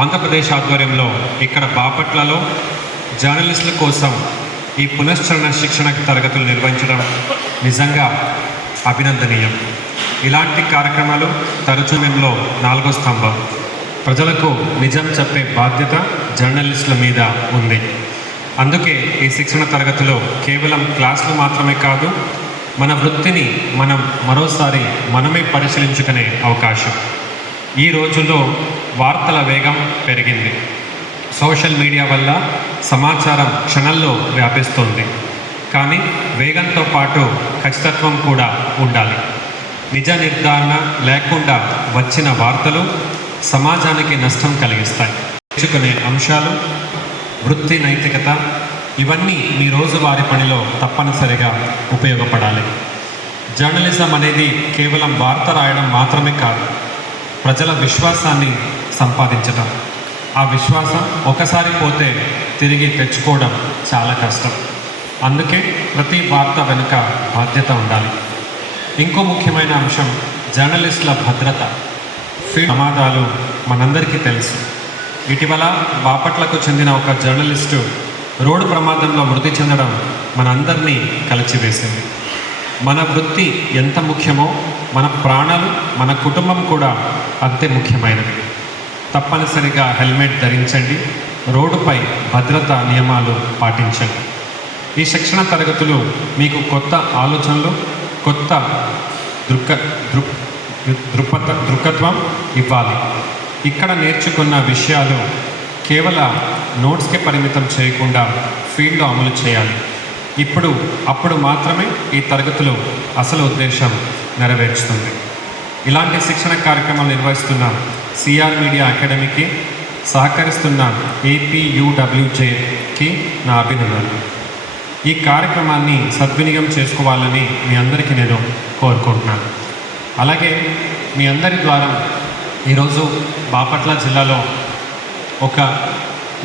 ఆంధ్రప్రదేశ్ ఆధ్వర్యంలో ఇక్కడ బాపట్లలో జర్నలిస్టుల కోసం ఈ పునశ్చరణ శిక్షణ తరగతులు నిర్వహించడం నిజంగా అభినందనీయం. ఇలాంటి కార్యక్రమాలు తరచులో 4వ స్తంభం. ప్రజలకు నిజం చెప్పే బాధ్యత జర్నలిస్టుల మీద ఉంది. అందుకే ఈ శిక్షణ తరగతిలో కేవలం క్లాసులు మాత్రమే కాదు, మన వృత్తిని మనం మరోసారి మనమే పరిశీలించుకునే అవకాశం. ఈ రోజుల్లో వార్తల వేగం పెరిగింది. సోషల్ మీడియా వల్ల సమాచారం క్షణంలో వ్యాపిస్తుంది. కానీ వేగంతో పాటు ఖచ్చితత్వం కూడా ఉండాలి. నిజ నిర్ధారణ లేకుండా వచ్చిన వార్తలు సమాజానికి నష్టం కలిగిస్తాయి. నేర్చుకునే అంశాలు, వృత్తి నైతికత ఇవన్నీ మీ రోజువారీ పనిలో తప్పనిసరిగా ఉపయోగపడాలి. జర్నలిజం అనేది కేవలం వార్త రాయడం మాత్రమే కాదు, ప్రజల విశ్వాసాన్ని సంపాదించడం. ఆ విశ్వాసం ఒకసారి పోతే తిరిగి తెచ్చుకోవడం చాలా కష్టం. అందుకే ప్రతి వార్త వెనుక బాధ్యత ఉండాలి. ఇంకో ముఖ్యమైన అంశం జర్నలిస్టుల భద్రత. ఫీల్డ్ ప్రమాదాలు మనందరికీ తెలుసు. ఇటీవల బాపట్లకు చెందిన ఒక జర్నలిస్టు రోడ్డు ప్రమాదంలో మృతి చెందడం మనందరినీ కలిచివేసింది. మన వృత్తి ఎంత ముఖ్యమో మన ప్రాణాలు, మన కుటుంబం కూడా అంతే ముఖ్యమైనవి. తప్పనిసరిగా హెల్మెట్ ధరించండి, రోడ్డుపై భద్రతా నియమాలు పాటించండి. ఈ శిక్షణ తరగతులు మీకు కొత్త ఆలోచనలు, కొత్త దృక్పథం ఇవ్వాలి. ఇక్కడ నేర్చుకున్న విషయాలు కేవలం నోట్స్కే పరిమితం చేయకుండా ఫీల్డ్లో అమలు చేయాలి. అప్పుడు మాత్రమే ఈ తరగతులు అసలు ఉద్దేశం నెరవేర్చుతుంది. ఇలాంటి శిక్షణ కార్యక్రమాలు నిర్వహిస్తున్న సిఆర్ మీడియా అకాడమీకి, సహకరిస్తున్న APUWJకి నా అభినందనలు. ఈ కార్యక్రమాన్ని సద్వినియోగం చేసుకోవాలని మీ అందరికీ నేను కోరుకుంటున్నాను. అలాగే మీ అందరి ద్వారా ఈరోజు బాపట్ల జిల్లాలో ఒక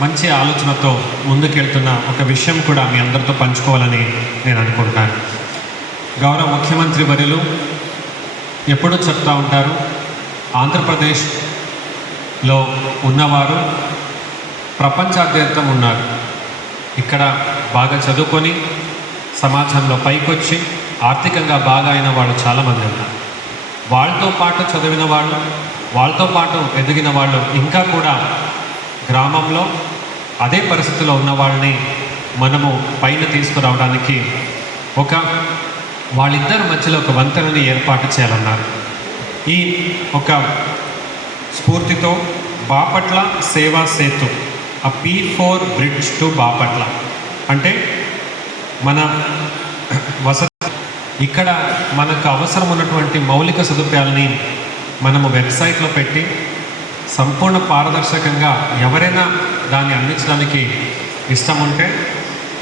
మంచి ఆలోచనతో ముందుకెళ్తున్న ఒక విషయం కూడా మీ అందరితో పంచుకోవాలని నేను అనుకుంటున్నాను. గౌరవ ముఖ్యమంత్రి వర్యులు ఎప్పుడూ చెప్తూ ఉంటారు, ఆంధ్రప్రదేశ్లో ఉన్నవారు ప్రపంచాద్యంతం ఉన్నారు. ఇక్కడ బాగా చదువుకొని సమాజంలో పైకొచ్చి ఆర్థికంగా బాగా అయిన వాళ్ళు చాలామంది ఉన్నారు. వాళ్ళతో పాటు చదివిన వాళ్ళు, వాళ్ళతో పాటు ఎదిగిన వాళ్ళు ఇంకా కూడా గ్రామంలో అదే పరిస్థితిలో ఉన్న వాళ్ళని మనము పైన తీసుకురావడానికి వాళ్ళిద్దరి మధ్యలో ఒక వంతెనని ఏర్పాటు చేయాలన్నారు. ఈ ఒక స్ఫూర్తితో బాపట్ల సేవా సేతు, ఆ P4 బ్రిడ్జ్ టు బాపట్ల అంటే మన ఇక్కడ మనకు అవసరం ఉన్నటువంటి మౌలిక సదుపాయాలని మనము వెబ్సైట్లో పెట్టి సంపూర్ణ పారదర్శకంగా ఎవరైనా దాన్ని అందించడానికి ఇష్టం ఉంటే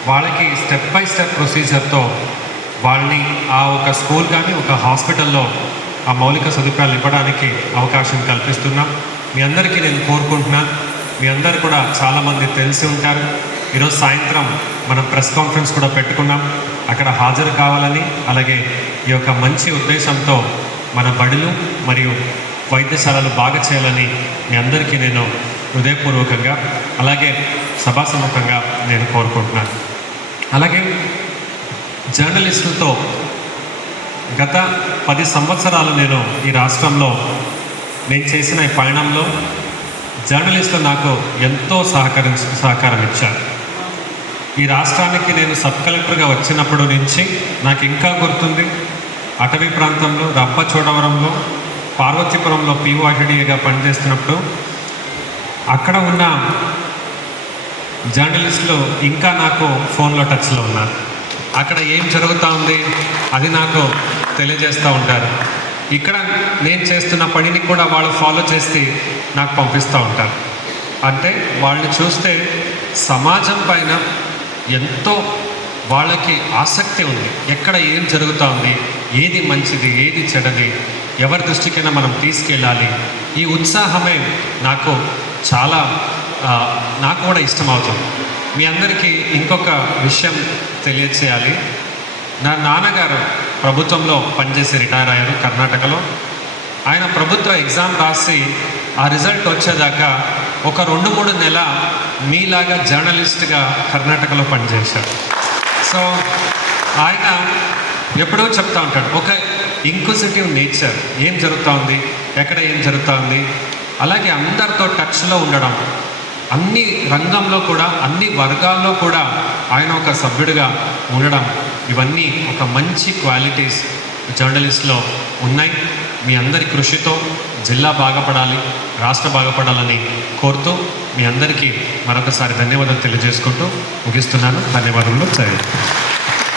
వాళ్ళకి స్టెప్ బై స్టెప్ ప్రొసీజర్తో వాళ్ళని ఆ ఒక స్కూల్ కానీ ఒక హాస్పిటల్లో ఆ మౌలిక సదుపాయాలు ఇవ్వడానికి అవకాశం కల్పిస్తున్నాం. మీ అందరికీ నేను కోరుకుంటున్నాను. మీ అందరు కూడా చాలామంది తెలిసి ఉంటారు. ఈరోజు సాయంత్రం మనం ప్రెస్ కాన్ఫరెన్స్ కూడా పెట్టుకున్నాం. అక్కడ హాజరు కావాలని, అలాగే ఈ యొక్క మంచి ఉద్దేశంతో మన బడులు మరియు వైద్యశాలలు బాగా చేయాలని మీ అందరికీ నేను హృదయపూర్వకంగా అలాగే సభాసముఖంగా నేను కోరుకుంటున్నాను. అలాగే జర్నలిస్టులతో గత 10 సంవత్సరాలు నేను ఈ రాష్ట్రంలో నేను చేసిన ఈ పయనంలో జర్నలిస్టులు నాకు ఎంతో సహకారం ఇచ్చారు. ఈ రాష్ట్రానికి నేను సబ్ కలెక్టర్గా వచ్చినప్పటి నుంచి నాకు ఇంకా గుర్తుంది, అటవీ ప్రాంతంలో రంపచోడవరంలో పార్వతీపురంలో POHDAగా పనిచేస్తున్నప్పుడు అక్కడ ఉన్న జర్నలిస్టులు ఇంకా నాకు ఫోన్లో టచ్లో ఉన్నారు. అక్కడ ఏం జరుగుతూ ఉంది అది నాకు తెలియజేస్తూ ఉంటారు. ఇక్కడ నేను చేస్తున్న పనిని కూడా వాళ్ళు ఫాలో చేసి నాకు పంపిస్తూ ఉంటారు. అంటే వాళ్ళని చూస్తే సమాజం పైన ఎంతో వాళ్ళకి ఆసక్తి ఉంది. ఎక్కడ ఏం జరుగుతూ ఉంది, ఏది మంచిది, ఏది చెడ్డది, ఎవరి దృష్టికైనా మనం తీసుకెళ్ళాలి. ఈ ఉత్సాహమే నాకు కూడా ఇష్టమవుతుంది. మీ అందరికీ ఇంకొక విషయం తెలియచేయాలి. నా నాన్నగారు ప్రభుత్వంలో పనిచేసి రిటైర్ అయ్యారు కర్ణాటకలో. ఆయన ప్రభుత్వ ఎగ్జామ్ రాసి ఆ రిజల్ట్ వచ్చేదాకా ఒక 2-3 నెల మీలాగా జర్నలిస్ట్గా కర్ణాటకలో పనిచేశారు. సో ఆయన ఎప్పుడో చెప్తా ఉంటాడు, ఒక ఇంక్విజిటివ్ నేచర్, ఏం జరుగుతూ ఉంది, ఎక్కడ ఏం జరుగుతూ ఉంది, అలాగే అందరితో టచ్లో ఉండడం, అన్ని రంగంలో కూడా అన్ని వర్గాల్లో కూడా ఆయన ఒక సభ్యుడిగా ఉండడం, ఇవన్నీ ఒక మంచి క్వాలిటీస్ జర్నలిస్ట్లో ఉన్నాయి. మీ అందరి కృషితో జిల్లా బాగుపడాలి, రాష్ట్ర బాగుపడాలని కోరుతూ మీ అందరికీ మరొకసారి ధన్యవాదాలు తెలియజేసుకుంటూ ముగిస్తున్నాను. ధన్యవాదములు. సరే.